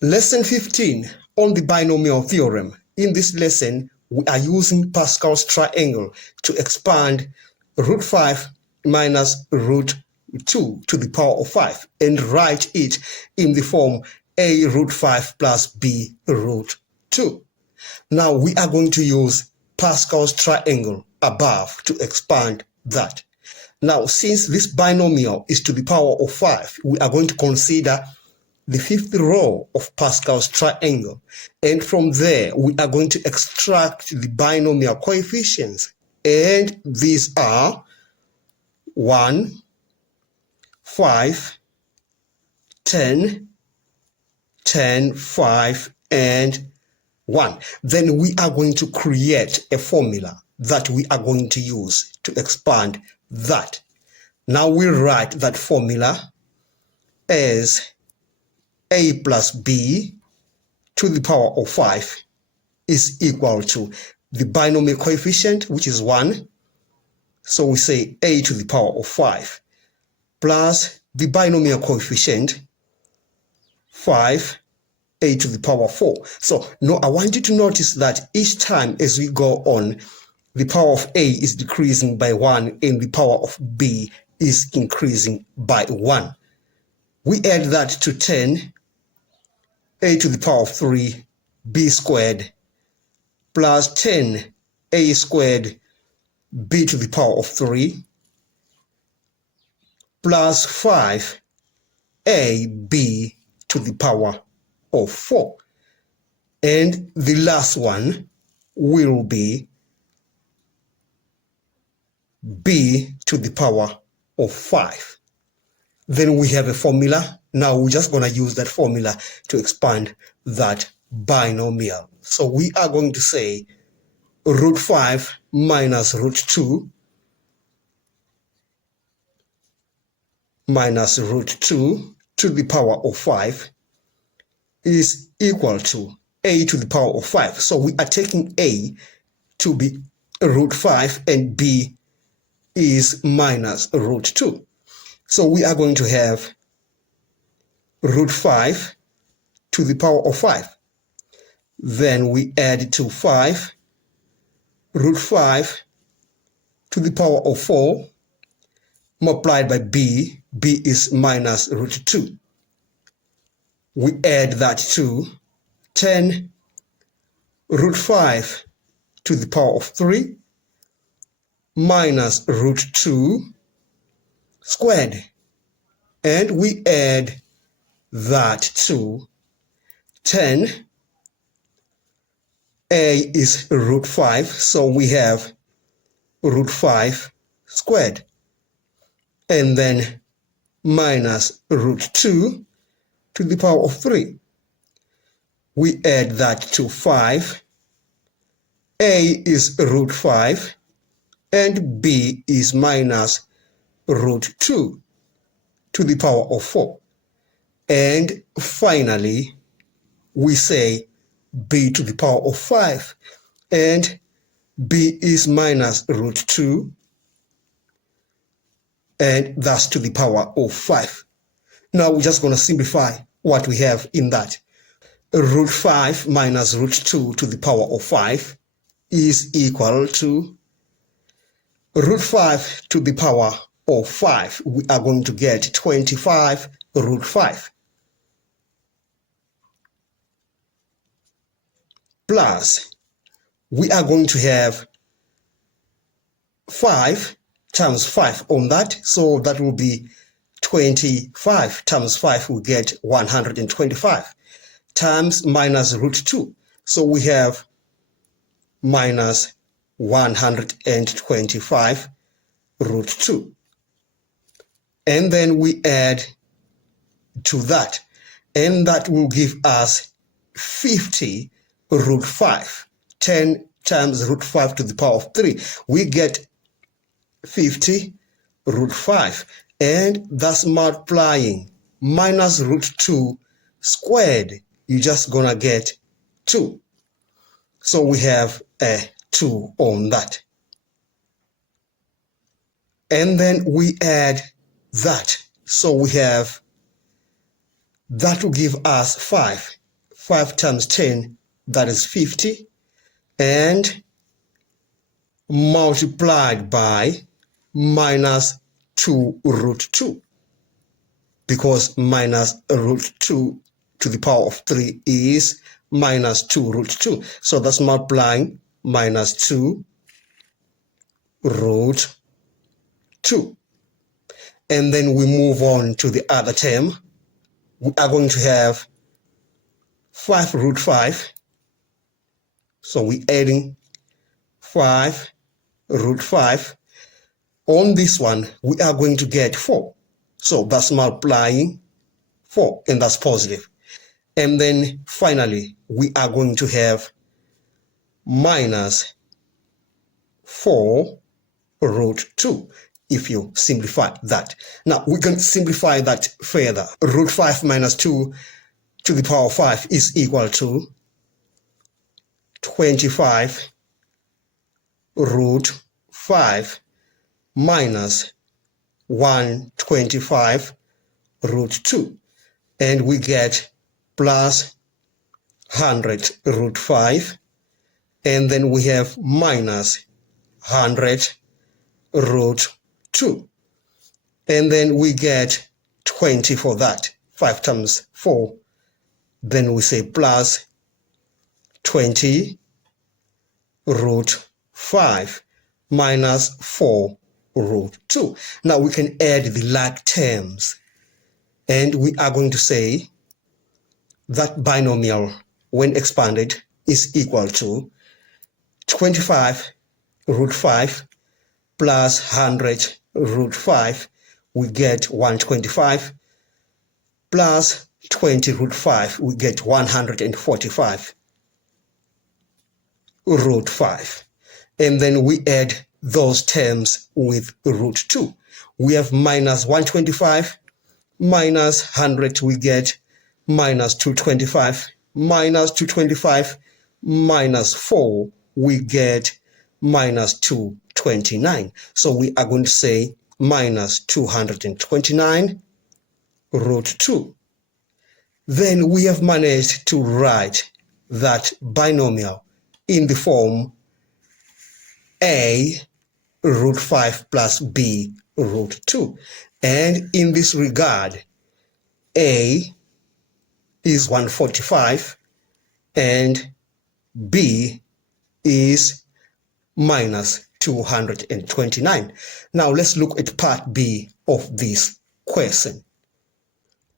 Lesson 15 on the binomial theorem. In this lesson, we are using Pascal's triangle to expand root 5 minus root 2 to the power of 5 and write it in the form a root 5 plus b root 2. Now we are going to use Pascal's triangle above to expand that. Now, since this binomial is to the power of 5, we are going to consider the fifth row of Pascal's triangle. And from there, we are going to extract the binomial coefficients. And these are 1, 5, 10, 10, 5, and 1. Then we are going to create a formula that we are going to use to expand that. Now we write that formula as a plus b to the power of 5 is equal to the binomial coefficient, which is 1. So we say a to the power of 5 plus the binomial coefficient 5, a to the power 4. So now I want you to notice that each time as we go on, the power of a is decreasing by 1 and the power of b is increasing by 1. We add that to 10, a to the power of 3, b squared, plus 10, a squared, b to the power of 3, plus 5, a, b to the power of 4. And the last one will be b to the power of 5. Then we have a formula. Now we're just going to use that formula to expand that binomial. So we are going to say root 5 minus root 2 minus root 2 to the power of 5 is equal to a to the power of 5. So we are taking a to be root 5 and b is minus root 2. So we are going to have root 5 to the power of 5. Then we add to 5, root 5 to the power of 4 multiplied by b. b is minus root 2. We add that to 10 root 5 to the power of 3 minus root 2 squared. And we add that to 10. A is root 5, so we have root 5 squared. And then minus root 2 to the power of 3. We add that to 5. A is root 5 and b is minus root 2 to the power of 4. And finally, we say b to the power of 5 and b is minus root 2 and that's to the power of 5. Now we're just going to simplify what we have in that. Root 5 minus root 2 to the power of 5 is equal to root 5 to the power of 5. We are going to get 25 root 5 plus we are going to have 5 times 5 on that. So that will be 25 times 5 will get 125 times minus root 2. So we have minus 125 root 2. And then we add to that. And that will give us 50 root 5. 10 times root 5 to the power of 3. We get 50 root 5. And that's multiplying minus root 2 squared. You're just going to get 2. So we have a 2 on that. And then we add that. So we have that will give us 5. 5 times 10, that is 50, and multiplied by minus 2 root 2, because minus root 2 to the power of 3 is minus 2 root 2. So that's multiplying minus 2 root 2. And then we move on to the other term. We are going to have 5 root 5. So we're adding 5 root 5. On this one, we are going to get 4. So that's multiplying 4, and that's positive. And then finally, we are going to have minus 4 root 2, if you simplify that. Now, we can simplify that further. Root 5 minus 2 to the power of 5 is equal to 25 root 5 minus 125 root 2. And we get plus 100 root 5. And then we have minus 100 root 2. And then we get 20 for that. 5 times 4. Then we say plus 20 root 5 minus 4 root 2. Now we can add the like terms. And we are going to say that binomial, when expanded, is equal to 25 root 5 plus 100 root 5. We get 125 plus 20 root 5. We get 145 root 5. And then we add those terms with root 2. We have minus 125 minus 100, we get minus 225, minus 225, minus 4, we get minus 229. So we are going to say minus 229 root 2. Then we have managed to write that binomial in the form a root 5 plus b root 2. And in this regard, a is 145 and b is minus 229. Now let's look at part B of this question.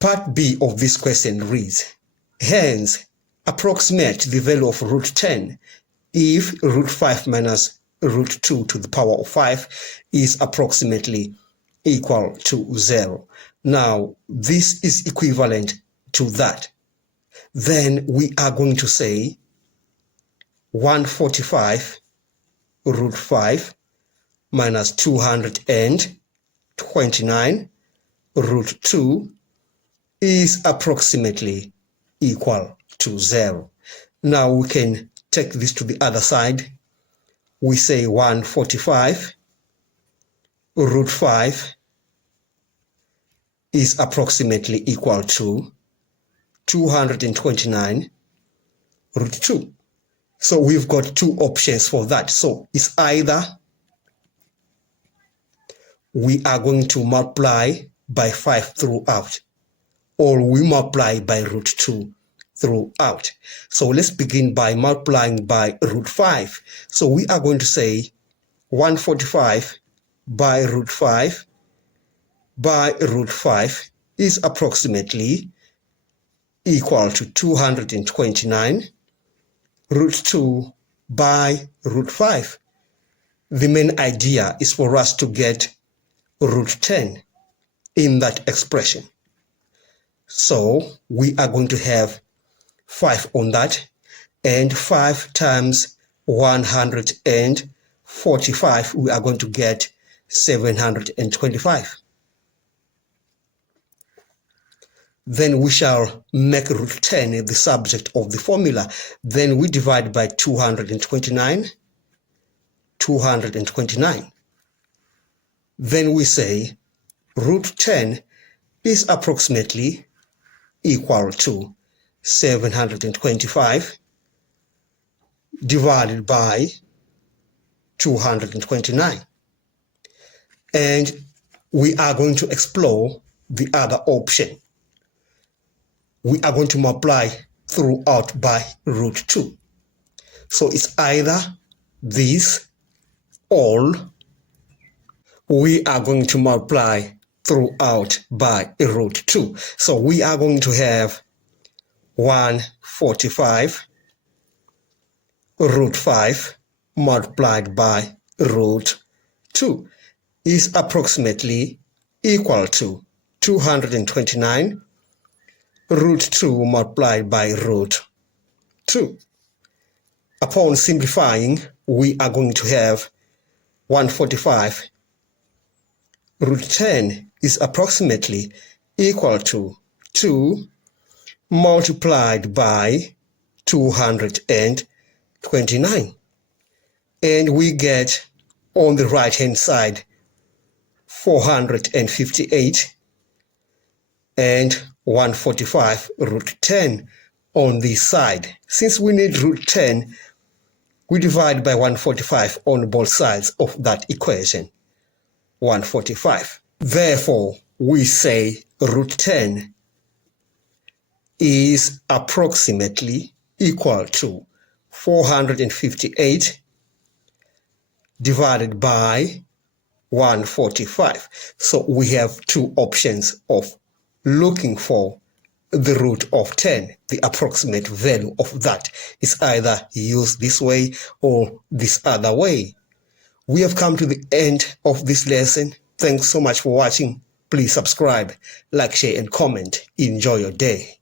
Part B of this question reads, hence, approximate the value of root 10 if root 5 minus root 2 to the power of 5 is approximately equal to 0. Now, this is equivalent to that. Then we are going to say 145 root 5 minus 229 root 2 is approximately equal to 0. Now we can take this to the other side. We say 145 root 5 is approximately equal to 229 root 2. So we've got two options for that. So it's either we are going to multiply by 5 throughout, or we multiply by root 2 throughout. So let's begin by multiplying by root 5. So we are going to say 145 by root 5 by root 5 is approximately equal to 229 root 2 by root 5. The main idea is for us to get root 10 in that expression. So we are going to have 5 on that, and 5 times 145, we are going to get 725. Then we shall make root 10 the subject of the formula. Then we divide by 229. Then we say root 10 is approximately equal to 725 divided by 229. And we are going to explore the other option. We are going to multiply throughout by root 2. So it's either this or we are going to multiply throughout by root 2. So we are going to have 145 root 5 multiplied by root 2 is approximately equal to 229 root 2 multiplied by root 2. Upon simplifying, we are going to have 145 root 10 is approximately equal to 2 multiplied by 229. And we get on the right hand side 458 and 145 root 10 on this side. Since we need root 10, we divide by 145 on both sides of that equation, 145. Therefore, we say root 10 is approximately equal to 458 divided by 145. So we have two options of looking for the root of 10. The approximate value of that is either used this way or this other way. We have come to the end of this lesson. Thanks so much for watching. Please subscribe, like, share, and comment. Enjoy your day.